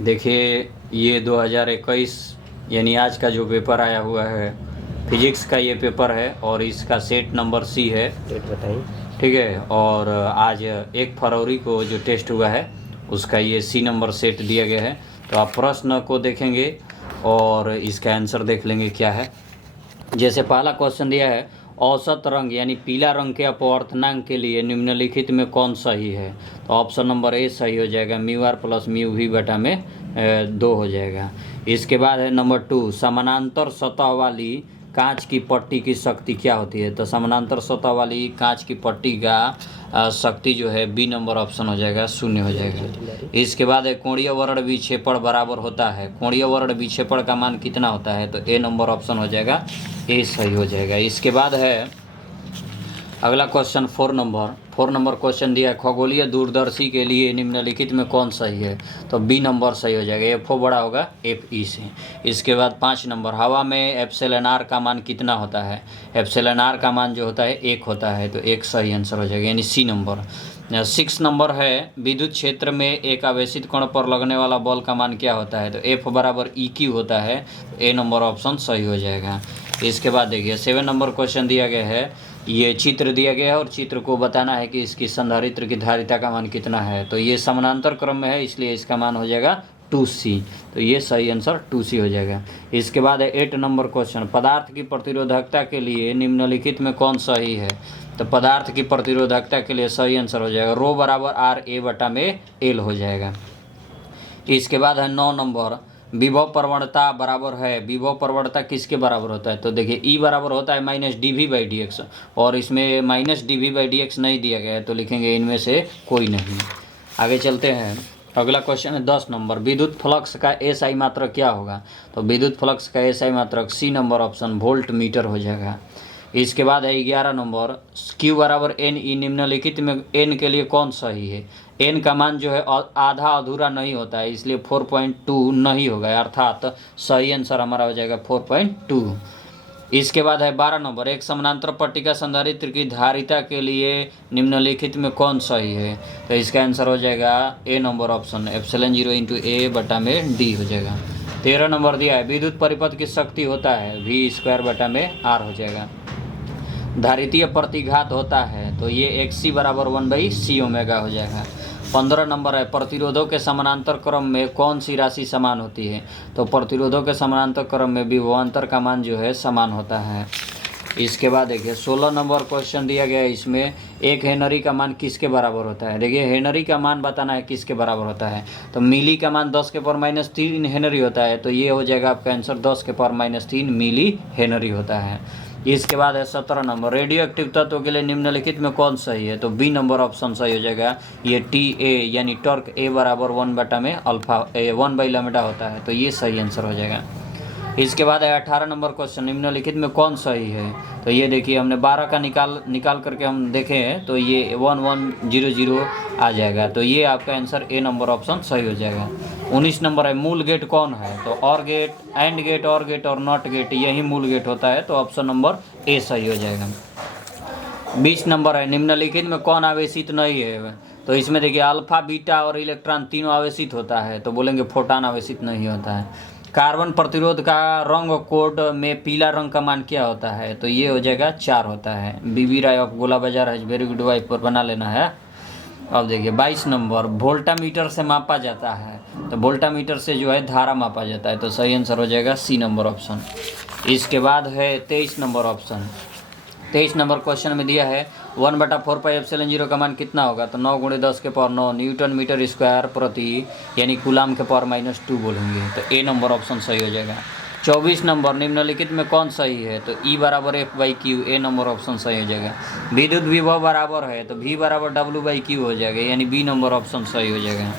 देखिए ये 2021 यानी आज का जो पेपर आया हुआ है फिजिक्स का ये पेपर है और इसका सेट नंबर सी है। डेट बताइए। ठीक है, और आज 1 फरवरी को जो टेस्ट हुआ है उसका ये सी नंबर सेट दिया गया है। तो आप प्रश्न को देखेंगे और इसका आंसर देख लेंगे क्या है। जैसे पहला क्वेश्चन दिया है, औसत रंग यानी पीला रंग के अपवर्तनांक के लिए निम्नलिखित में कौन सही है। तो ऑप्शन नंबर ए सही हो जाएगा, mu R plus mu V बटा में 2 हो जाएगा। इसके बाद है नंबर 2, समानांतर सतह वाली कांच की पट्टी की शक्ति क्या होती है। तो समानांतर सतह वाली कांच की पट्टी का शक्ति जो है बी नंबर ऑप्शन हो जाएगा, 0 हो जाएगा। इसके बाद है कोणीय वर्ण विक्षेपण बराबर होता है, कोणीय वर्ण विक्षेपण का मान कितना होता है। तो ए नंबर ऑप्शन हो जाएगा, ए सही हो जाएगा। इसके बाद है अगला क्वेश्चन 4 नंबर क्वेश्चन दिया है, खगोलीय दूरदर्शी के लिए निम्नलिखित में कौन सही है। तो बी नंबर सही हो जाएगा, एफ ओ बड़ा होगा एफ ई से। इसके बाद 5 नंबर, हवा में एप्सिलॉन आर का मान कितना होता है। एप्सिलॉन आर का मान जो होता है 1 होता है, तो 1 सही आंसर हो जाएगा यानी सी नंबर। 6 नंबर है, विद्युत क्षेत्र में एक आवेशित कण पर लगने वाला बल का मान क्या होता है। तो एफ बराबर ई क्यू होता है, तो ए नंबर ऑप्शन सही हो जाएगा। इसके बाद देखिए 7 नंबर क्वेश्चन दिया गया है, ये चित्र दिया गया है और चित्र को बताना है कि इसकी संधारित्र की धारिता का मान कितना है। तो ये समानांतर क्रम में है इसलिए इसका मान हो जाएगा 2C, तो ये सही आंसर 2C हो जाएगा। इसके बाद है 8 नंबर क्वेश्चन, पदार्थ की प्रतिरोधकता के लिए निम्नलिखित में कौन सही है। तो पदार्थ की प्रतिरोधकता के लिए सही आंसर हो जाएगा रो बराबर आर ए बटा में एल हो जाएगा। इसके बाद है 9 नंबर, विभव प्रवणता बराबर है, विभव प्रवणता किसके बराबर होता है। तो देखिए ई बराबर होता है minus D V by D X, और इसमें minus D V by D X नहीं दिया गया है, तो लिखेंगे इनमें से कोई नहीं। आगे चलते हैं, अगला क्वेश्चन है 10 नंबर, विद्युत फ्लक्स का एस आई मात्रक क्या होगा। तो विद्युत फ्लक्स का एस आई मात्रक C number option volt meter हो जाएगा। इसके बाद है 11 नंबर, Q बराबर एन ई, निम्नलिखित में n के लिए कौन सही है। n का मान जो है आधा अधूरा नहीं होता है, इसलिए 4.2 नहीं होगा, अर्थात सही आंसर हमारा हो जाएगा 4.2। इसके बाद है 12 नंबर, एक समानांतर पट्टिका संधारित्र की धारिता के लिए निम्नलिखित में कौन सही है। तो इसका आंसर हो जाएगा ए नंबर ऑप्शन, एप्सिलॉन 0 इंटू ए बटा में डी हो जाएगा। 13 नंबर दिया है, विद्युत परिपथ की शक्ति होता है वी स्क्वायर बटा में आर हो जाएगा। धारितीय प्रतिघात होता है, तो ये एक सी बराबर 1/c ओमेगा हो जाएगा। 15 नंबर है, प्रतिरोधों के समानांतर क्रम में कौन सी राशि समान होती है। तो प्रतिरोधों के समानांतर क्रम में विभवांतर का मान जो है समान होता है। इसके बाद देखिए 16 नंबर क्वेश्चन दिया गया है, इसमें 1 हेनरी का मान किसके बराबर होता है। देखिए हेनरी का मान बताना है किसके बराबर होता है। तो मिली का मान 10 के पावर -3 हेनरी होता है, तो ये हो जाएगा आपका आंसर 10 के पावर -3 मिली हेनरी होता है। इसके बाद है 17 नंबर, रेडियो एक्टिव तत्व के लिए निम्नलिखित में कौन सही है। तो बी नंबर ऑप्शन सही हो जाएगा, ये टी ए यानी टॉर्क ए बराबर 1 बटा में अल्फा 1/λ होता है, तो ये सही आंसर हो जाएगा। इसके बाद है 18 नंबर क्वेश्चन, निम्नलिखित में कौन सही है। तो ये देखिए हमने 12 का निकाल करके हम देखे हैं, तो ये 1100 आ जाएगा, तो ये आपका आंसर ए नंबर ऑप्शन सही हो जाएगा। 19 नंबर है, मूल गेट कौन है। तो और गेट, एंड गेट, और गेट और नॉट गेट, यही मूल गेट होता है, तो ऑप्शन नंबर ए सही हो जाएगा। 20 नंबर है, निम्नलिखित में कौन आवेशित नहीं है। तो इसमें देखिए अल्फा बीटा और इलेक्ट्रॉन तीनों आवेशित होता है, तो बोलेंगे फोटॉन आवेशित नहीं होता है। कार्बन प्रतिरोध का रंग कोड में पीला रंग का मान क्या होता है। तो ये हो जाएगा 4 होता है। बीबी राय ऑफ गोला बाजार है, वेरी गुड वाइफ पर बना लेना है। अब देखिए 22 नंबर, वोल्टामीटर से मापा जाता है। तो वोल्टामीटर से जो है धारा मापा जाता है, तो सही आंसर हो जाएगा सी नंबर ऑप्शन। इसके बाद है 23 नंबर ऑप्शन। 23 नंबर क्वेश्चन में दिया है 1/4 पाई एप्सिलॉन 0 का मान कितना होगा। तो 9 × 10 के पावर 9 न्यूटन मीटर स्क्वायर प्रति यानी कूलाम के पावर -2 बोलेंगे, तो ए नंबर ऑप्शन सही हो जाएगा। 24 नंबर, निम्नलिखित में कौन सही है। तो ई बराबर F/Q, ए नंबर ऑप्शन सही हो जाएगा। विद्युत विभव बराबर है, तो V बराबर W/Q हो जाएगा, यानी बी नंबर ऑप्शन सही हो जाएगा।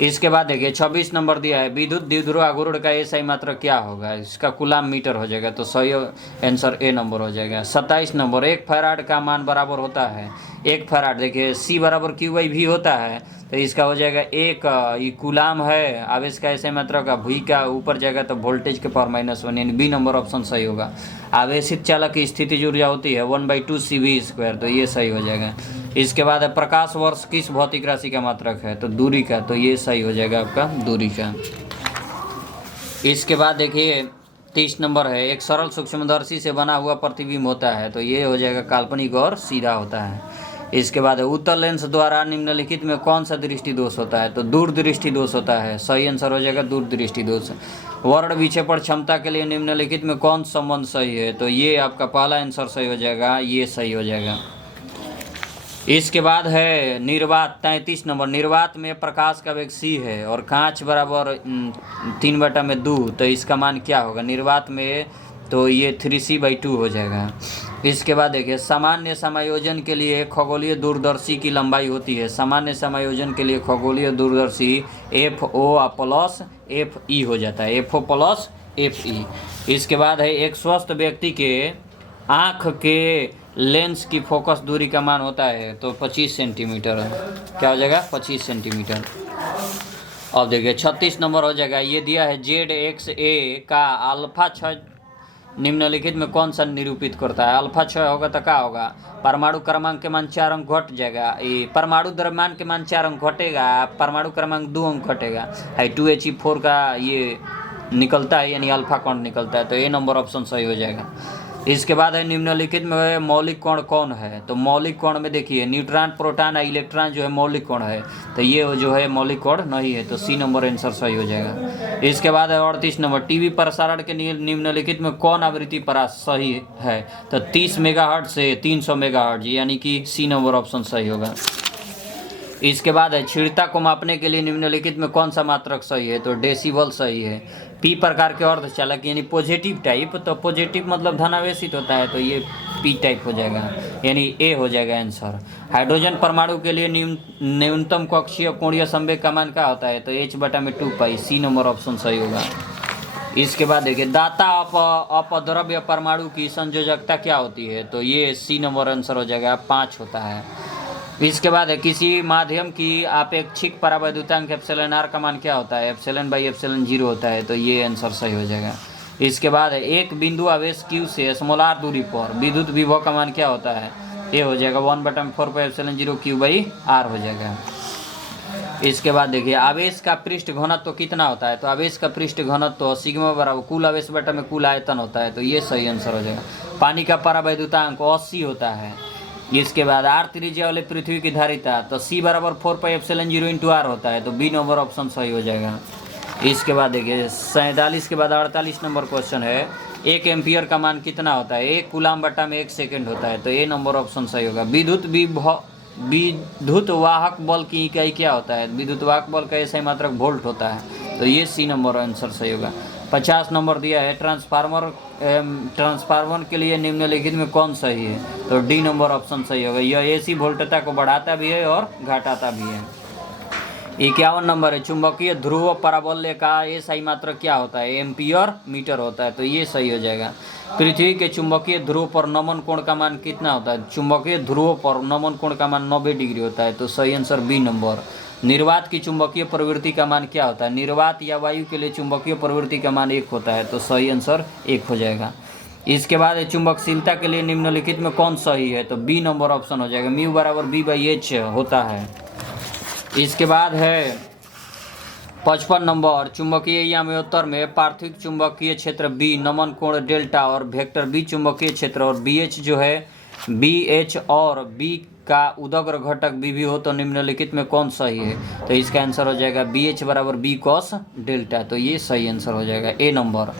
इसके बाद देखिए 26 नंबर दिया है, विद्युत द्विध्रुव आघूर्ण का एसआई मात्रक क्या होगा। इसका कूलाम मीटर हो जाएगा, तो सही आंसर ए नंबर हो जाएगा। 27 नंबर, 1 फैराड का मान बराबर होता है 1 फैराड, देखिए सी बराबर Q/V होता है, तो इसका हो जाएगा 1, ये कूलाम है, आवेश का एसआई मात्रक का V का ऊपर जाएगा तो वोल्टेज के पावर -1, यानी बी नंबर ऑप्शन सही होगा। आवेशित चालक की स्थिति ऊर्जा होती है 1/2 CV², तो ये सही हो जाएगा। इसके बाद है प्रकाश वर्ष किस भौतिक राशि का मात्रक है, तो दूरी का, तो ये सही हो जाएगा आपका दूरी का। इसके बाद देखिए 30 नंबर है, एक सरल सूक्ष्मदर्शी से बना हुआ प्रतिबिंब होता है, तो ये हो जाएगा काल्पनिक और सीधा होता है। इसके बाद है उत्तल लेंस द्वारा निम्नलिखित में कौन सा दृष्टि दोष होता है, तो दूरदृष्टि दोष होता है, सही आंसर हो जाएगा दूरदृष्टि दोष। वर्ण विक्षेपण क्षमता के लिए निम्नलिखित में कौन संबंध सही है, तो ये आपका पहला आंसर सही हो जाएगा, ये सही हो जाएगा। इसके बाद है निर्वात 33 नंबर, निर्वात में प्रकाश का वेग c है और कांच बराबर 3/2, तो इसका मान क्या होगा निर्वात में, तो ये 3c/2 हो जाएगा। इसके बाद देखिए सामान्य समायोजन के लिए खगोलीय दूरदर्शी की लंबाई होती है, सामान्य समायोजन के लिए खगोलीय दूरदर्शी FO प्लस FE हो जाता है, FO प्लस FE। इसके बाद है एक स्वस्थ व्यक्ति के आँख के लेंस की फोकस दूरी का मान होता है, तो 25 सेंटीमीटर है, क्या हो जाएगा 25 सेंटीमीटर। अब देखिए 36 नंबर हो जाएगा, ये दिया है ZXA का अल्फा 6 निम्नलिखित में कौन सा निरूपित करता है, अल्फा 6 होगा तो क्या होगा, परमाणु क्रमांक के मान 4 अंक घट जाएगा, ये परमाणु द्रव्यमान के मान 4 अंक घटेगा, परमाणु क्रमांक 2 अंक घटेगा, 2He4 का ये निकलता है, यानी अल्फा कण निकलता है, तो ए नंबर ऑप्शन सही हो जाएगा। इसके बाद है निम्नलिखित में मौलिक कण कौन है, तो मौलिक कण में देखिए न्यूट्रॉन प्रोटॉन और इलेक्ट्रॉन जो है मौलिक कण है, तो ये जो है मौलिक कण नहीं है, तो सी नंबर आंसर सही हो जाएगा। इसके बाद है 38 नंबर, टीवी प्रसारण के निम्नलिखित में कौन आवृत्ति पर सही है, तो 30 मेगाहर्ट्ज से 300 मेगाहर्ट्ज, यानी कि सी नंबर ऑप्शन सही होगा। इसके बाद है क्षीणता को मापने के लिए निम्नलिखित में कौन सा मात्रक सही है, तो डेसिबल सही है। पी प्रकार के अर्धचालक यानी पॉजिटिव टाइप, तो पॉजिटिव मतलब धनावेशित होता है, तो ये पी टाइप हो जाएगा, यानी ए हो जाएगा आंसर। हाइड्रोजन परमाणु के लिए न्यूनतम कक्षीय कोणीय संवेग का मान क्या होता है, तो H/2π, सी नंबर ऑप्शन सही होगा। इसके बाद देखिए दाता अपद्रव्य परमाणु की संयोजकता क्या होती है, तो ये सी नंबर आंसर हो जाएगा, 5 होता है। इसके बाद है किसी माध्यम की आपेक्षिक परावैद्युतांक εr का मान क्या होता है, ε/ε0 होता है, तो ये आंसर सही हो जाएगा। इसके बाद है एक बिंदु आवेश q से स्मॉलर दूरी पर विद्युत विभव का मान क्या होता है, ये हो जाएगा 1/4πε0 q/r हो जाएगा। इसके बाद देखिए आवेश का पृष्ठ घनत्व तो कितना होता है, तो आवेश का पृष्ठ घनत्व तो सिग्मा बराबर कुल आवेश बटा में कुल आयतन होता है, तो ये सही आंसर हो जाएगा। पानी का परावैद्युतांक 80 होता है। इसके बाद r त्रिज्या वाले पृथ्वी की धारिता, तो c बराबर 4πε0 × r होता है, तो बी नंबर ऑप्शन सही हो जाएगा। इसके बाद देखिए 47 के बाद 48 नंबर क्वेश्चन है, 1 एम्पियर का मान कितना होता है, 1 कूलाम बटा में 1 सेकेंड होता है, तो ए नंबर ऑप्शन सही होगा। विद्युत वाहक बल की इकाई क्या होता है, विद्युत वाहक बल का ऐसा मात्रक वोल्ट होता है, तो ये सी नंबर आंसर सही होगा। 50 नंबर दिया है ट्रांसफार्मर के लिए निम्नलिखित में कौन सही है, तो डी नंबर ऑप्शन सही होगा। यह एसी वोल्टता को बढ़ाता भी है और घटाता भी है। 51 नंबर है चुंबकीय ध्रुव पराबल्य का एसआई मात्रक क्या होता है, एम्पियर मीटर होता है, तो ये सही हो जाएगा। पृथ्वी के चुंबकीय ध्रुव पर नमन कोण का मान कितना होता है, चुंबकीय ध्रुव पर नमन कोण का मान 90 डिग्री होता है, तो सही आंसर बी नंबर। निर्वात की चुंबकीय प्रवृत्ति का मान क्या होता है, निर्वात या वायु के लिए चुंबकीय प्रवृत्ति का मान 1 होता है, तो सही आंसर 1 हो जाएगा। इसके बाद चुंबकशीलता के लिए निम्नलिखित में कौन सही है, तो बी नंबर ऑप्शन हो जाएगा, म्यू बराबर b/h होता है। इसके बाद है 55 नंबर चुंबकीय याम्योत्तर में पार्थिव चुंबकीय क्षेत्र बी नमन कोण डेल्टा और वेक्टर बी चुंबकीय क्षेत्र और BH जो है BH और B का उदग्र घटक भी हो, तो निम्नलिखित में कौन सही है, तो इसका आंसर हो जाएगा BH बराबर B cos डेल्टा, तो ये सही आंसर हो जाएगा ए नंबर।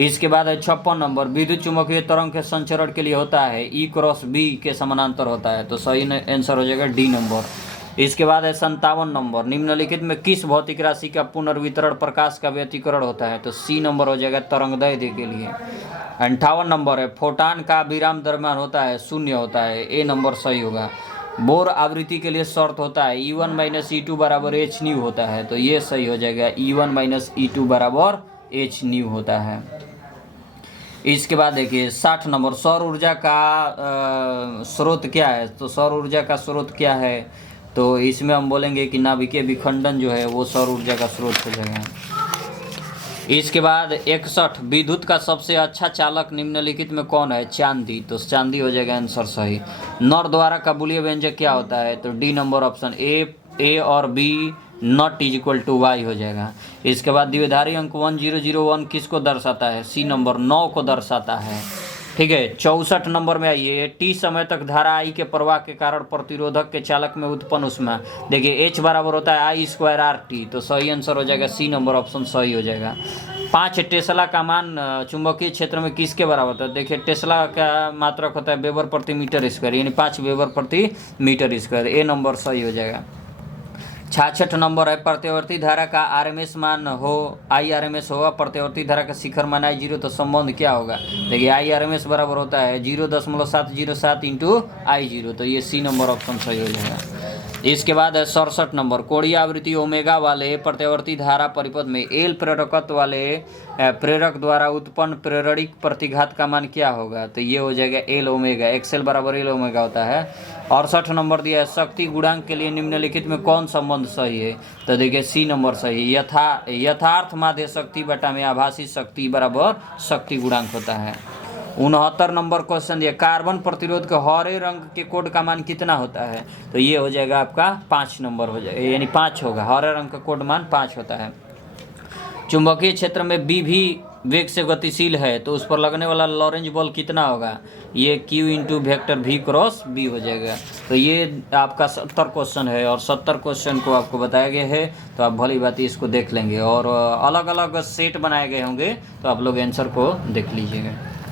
इसके बाद है 56 नंबर विद्युत चुंबकीय तरंग के संचरण के लिए होता है E × B के समानांतर होता है, तो सही आंसर हो जाएगा डी नंबर। इसके बाद है 57 नंबर निम्नलिखित में किस भौतिक राशि का पुनर्वितरण प्रकाश का व्यतिकरण होता है, तो सी नंबर हो जाएगा तरंगदैर्ध्य के लिए। 58 नंबर है फोटान का विराम द्रव्यमान होता है 0 होता है, ए नंबर सही होगा। बोर आवृत्ति के लिए शर्त होता है E1 - E2 बराबर h न्यू होता है, तो ये सही हो जाएगा, E1 - E2 बराबर h न्यू होता है। इसके बाद देखिए 60 नंबर सौर ऊर्जा का स्रोत क्या है, तो सौर ऊर्जा का स्रोत क्या है, तो इसमें हम बोलेंगे कि नाभिकीय विखंडन जो है वो सौर ऊर्जा का स्रोत हो जाएगा। इसके बाद 61, विद्युत का सबसे अच्छा चालक निम्नलिखित में कौन है? चांदी। तो चांदी हो जाएगा आंसर सही। नर द्वारा का बुलियन व्यंजक क्या होता है? तो डी नंबर ऑप्शन ए और B naught is equal to Y हो जाएगा। इसके बाद द्विधारी अंक 1001 किसको दर्शाता है? सी नंबर 9 को दर्शाता है। ठीक है। 64 नंबर में आइए। टी समय तक धारा आई के प्रवाह के कारण प्रतिरोधक के चालक में उत्पन्न ऊष्मा, देखिए H बराबर होता है I²RT। तो सही आंसर हो जाएगा सी नंबर ऑप्शन सही हो जाएगा। 5 टेस्ला का मान चुंबकीय क्षेत्र में किसके बराबर होता है? देखिए टेस्ला का मात्रक होता है वेबर प्रति मीटर स्क्वायर, यानी 5 वेबर प्रति मीटर स्क्वायर। ए नंबर सही हो जाएगा। 66 नंबर है। प्रत्यावर्ती धारा का आरएमएस मान हो IRMS होगा, प्रत्यावर्ती धारा का शिखर मान I0, तो संबंध क्या होगा? देखिए IRMS बराबर होता है 0.707 इंटू I0। तो ये सी नंबर ऑप्शन सही हो जाएगा। इसके बाद है 67 नंबर। कोणीय आवृत्ति ओमेगा वाले प्रत्यावर्ती धारा परिपथ में एल प्रेरकत्व वाले प्रेरक द्वारा उत्पन्न प्रेरणिक प्रतिघात का मान क्या होगा? तो ये हो जाएगा एल ओमेगा। एक्सएल बराबर एल ओमेगा होता है। 68 नंबर दिया है। शक्ति गुणांक के लिए निम्नलिखित में कौन संबंध सही है? तो देखिए सी नंबर सही। यथार्थ माध्य शक्ति बटा में आभासी शक्ति बराबर शक्ति गुणांक होता है। 69 नंबर क्वेश्चन दिया। कार्बन प्रतिरोध के हरे रंग के कोड का मान कितना होता है? तो ये हो जाएगा आपका 5 नंबर हो जाएगा, यानी 5 होगा। हरे रंग का कोड मान 5 होता है। चुंबकीय क्षेत्र में बी भी वेग से गतिशील है, तो उस पर लगने वाला लॉरेंज बल कितना होगा? ये Q into vector V cross B हो जाएगा। तो ये आपका 70 क्वेश्चन है और 70 क्वेश्चन को आपको बताया गया है, तो आप भली बात इसको देख लेंगे और अलग अलग सेट बनाए गए होंगे, तो आप लोग आंसर को देख लीजिएगा।